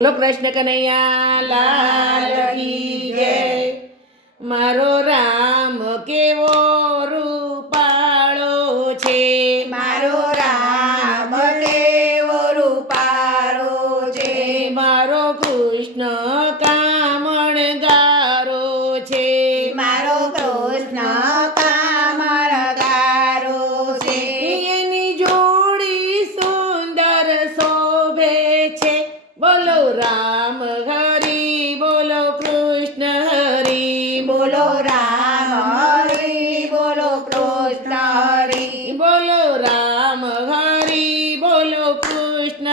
બોલો કૃષ્ણ કનૈયા લાલ કી જય। મારો રામ કેવો રૂપાળો છે, મારો રામ કેવો રૂપાળો છે, મારો કૃષ્ણ કામણગારો છે, મારો કૃષ્ણ કામળગારો છે, એની જોડી સુંદર શોભે છે। બોલો રામ હરી, બોલો કૃષ્ણ હરી, બોલો રામ હરી, બોલો કૃષ્ણ હરી, બોલો રામ હરી, બોલો કૃષ્ણ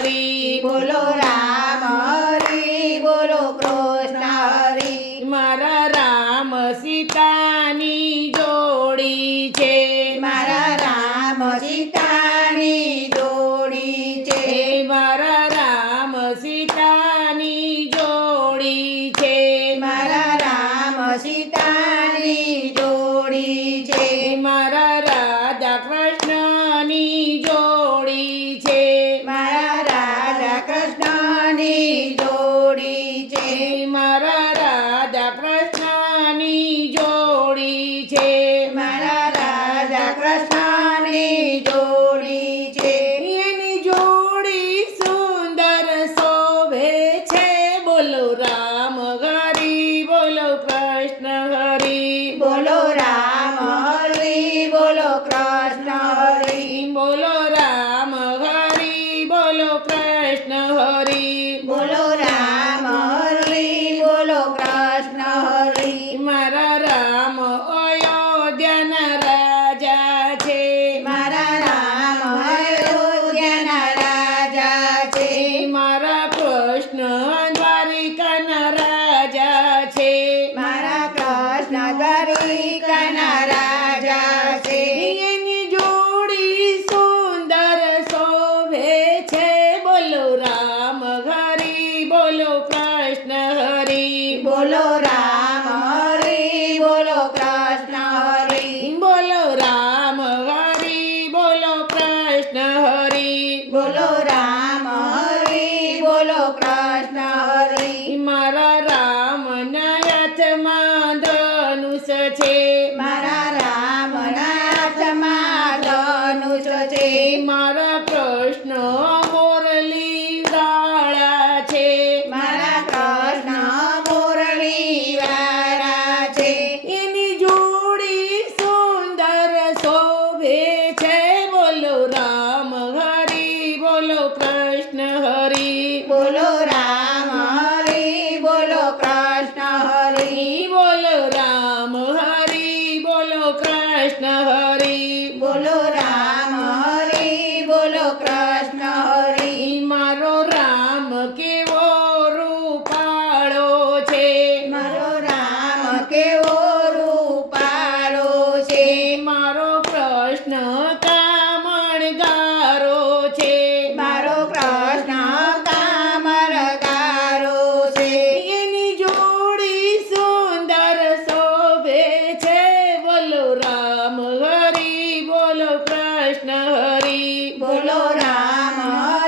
હરી, બોલો રામ હરી, બોલો કૃષ્ણ હરી, મારા રામ સીતાની જોડી છે, મારા રામ સીતાની જોડી છે, મારા રામ સીતાની જોડી છે, મારા રામ સીતાની જોડી છે, મારા રાધા કૃષ્ણની જોડી છે, મારા રાધા કૃષ્ણની જોડી છે, મારા રાધા કૃષ્ણની જોડી છે, મારા રાધા કૃષ્ણની જોડી છે, એની જોડી સુંદર શોભે છે। બોલો રામ હરી, બોલો કૃષ્ણ હરી, બોલો રામ હરી, બોલો કૃષ્ણ હરી, બોલો રામ હરી, બોલો કૃષ્ણ હરી, બોલો રામ હરી, બોલો કૃષ્ણ હરી, મારા રામ અયોધ્યાના રાજા છે, મારા રામ અયોધ્યાના રાજા છે, મારા કૃષ્ણ દ્વારિકાના રાજા છે, મારા કૃષ્ણ દ્વારિકાના રાજા છે, એની જોડી સુંદર શોભે છે। બોલો રામ હરી, બોલો કૃષ્ણ હરી, બોલો રામ હરી, બોલો કૃષ્ણ હરી, બોલો રામ હરી, બોલો કૃષ્ણ હરી, બોલો રામ હરી, બોલો કૃષ્ણ હરી, મારા રામના હાથમાં ધનુષ છે, મારા રામના હાથમાં ધનુષ છે, મારા કૃષ્ણ મોરલી વાળા છે, મારા કૃષ્ણ મુરલીવાળા છે, એની જોડી સુંદર શોભે છે। બોલો રામ હરી, બોલો કૃષ્ણ હરી, બોલો રામ હરી, બોલો કૃષ્ણ હરી, બોલો રામ હરી, બોલો કૃષ્ણ હરી, બોલો રામ હરી, બોલો કૃષ્ણ હરી, મારો રામ કેવો રૂપાળો છે, મારો રામ કેવો રૂપાળો છે, મારો કૃષ્ણ કામણગારો છે, મારો કૃષ્ણ કામળગારો છે, એની જોડી સુંદર શોભે છે। બોલો રામ હરી, બોલો કૃષ્ણ હરી, બોલો રામ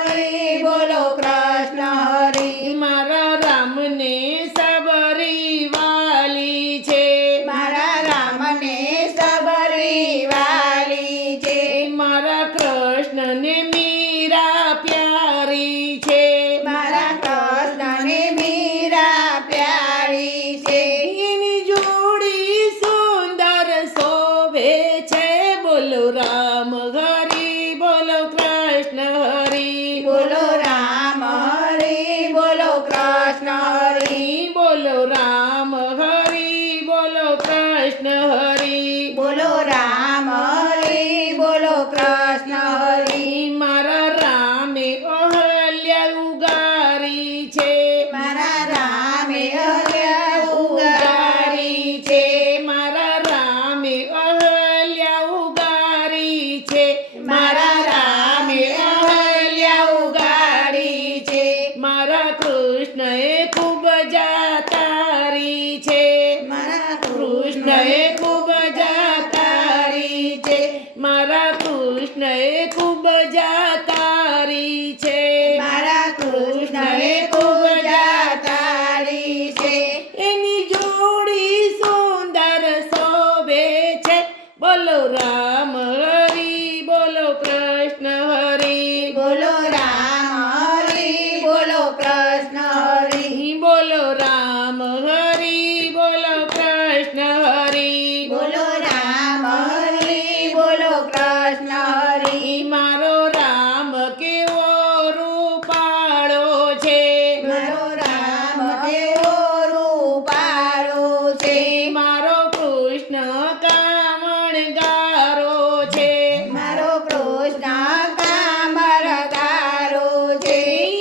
હરી, બોલો કૃષ્ણ હરી, મારા રામને સબરી વાલી છે, મારા રામને સબરી વાલી છે, મારા કૃષ્ણને મીરા પ્યારી છે, મારા કૃષ્ણને મીરા પ્યારી છે, એની જોડી સુંદર શોભે છે। બોલો રામ હરી, બોલો કૃષ્ણ હરી, બોલો રામ હરી, બોલો કૃષ્ણ હરી, બોલો રામ હરી, બોલો કૃષ્ણ હરી, બોલો રામ હરી, બોલો કૃષ્ણ હરી, મારા રામે અહલ્યા ઉગારી છે, મારા રામે અહલ્યા ઉગારી છે, મારા રામે અહલ્યા ઉગારી છે, મારા રામે અહલ્યા ઉગાડી છે, મારા કૃષ્ણએ ખૂબ જાતારી છે, મારા કૃષ્ણએ ખૂબ જાતારી છે, મારા કૃષ્ણએ ખૂબ જાતારી છે, મારા કૃષ્ણએ કૃષ્ણ હરી બોલો રામ હરી બોલો કૃષ્ણ હરી બોલો રામ હરી બોલો કૃષ્ણ હરી મારો રામ કેવો રૂપાળો છે મારો રામ કેવો રૂપાળો છે મારો કૃષ્ણ કામણગારો છે મારો કૃષ્ણ કામરગારો છે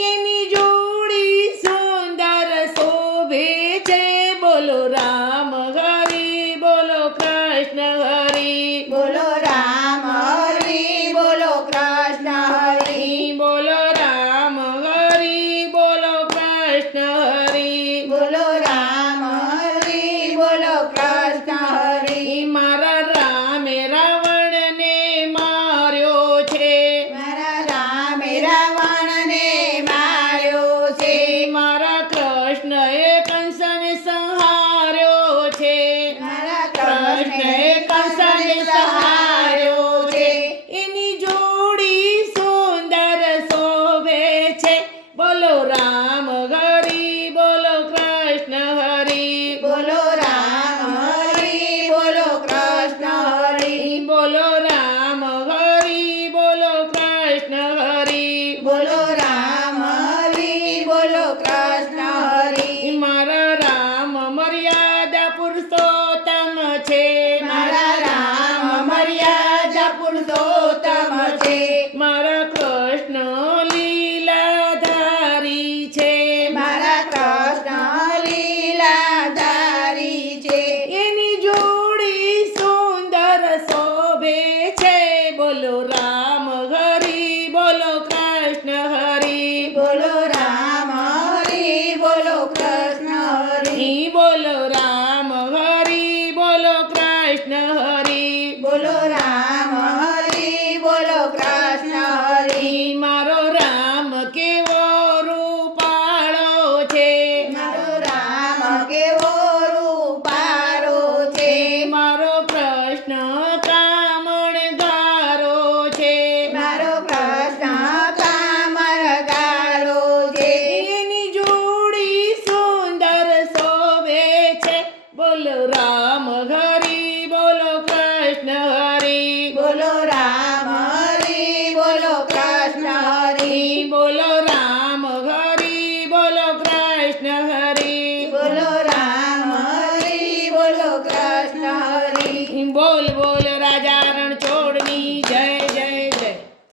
એની જોડી સુંદર શોભે છે બોલો રામ હરી બોલો કૃષ્ણ હરી બોલો રામ હરી બોલો કૃષ્ણ હરી બોલો રામ હરી બોલો કૃષ્ણ હરી બોલો રામ હરી બોલો કૃષ્ણ હરી મારા રામે રાવણને માર્યો છે મારા રામે રાવણને માર્યો છે મારા કૃષ્ણએ કંસને સંહાર્યો છે મારા કૃષ્ણએ કૃષ્ણે કંસને સંહાર્યો છે એની જોડી સુંદર શોભે છે બોલો રામ હરી બોલો કૃષ્ણ હરી બોલો રામ હરી બોલો કૃષ્ણ હરી બોલો રામ હરી બોલો કૃષ્ણ હરી બોલો રામ હરી બોલો કૃષ્ણ હરી મારા રામ મર્યાદા પુરુષોત્તમ છે મારા રામ મર્યાદા પુરુષોત્તમ છે મારા કૃષ્ણ લીલાધારી છે મારા કૃષ્ણ લીલાધારી છે એની જોડી સુંદર શોભે છે બોલો રામ હરી બોલો કૃષ્ણ હરી બોલો રામ હરી બોલો કૃષ્ણ હરી બોલો રામ હરી બોલો કૃષ્ણ હરી બોલો રામ હરી બોલો કૃષ્ણ હરી મારો રામ કેવો રૂપાળો છે મારો રામ કેવો રૂપાળો છે મારો કૃષ્ણ કામણગારો છે મારો કૃષ્ણ કામરગારો છે એની જોડી સુંદર શોભે છે બોલો રામ હરી બોલો કૃષ્ણ હરી બોલો રામ હરી બોલો કૃષ્ણ હરી બોલો રામ હરી બોલો કૃષ્ણ હરી બોલો રામ હરી બોલો કૃષ્ણ હરી બોલ બોલ રાજા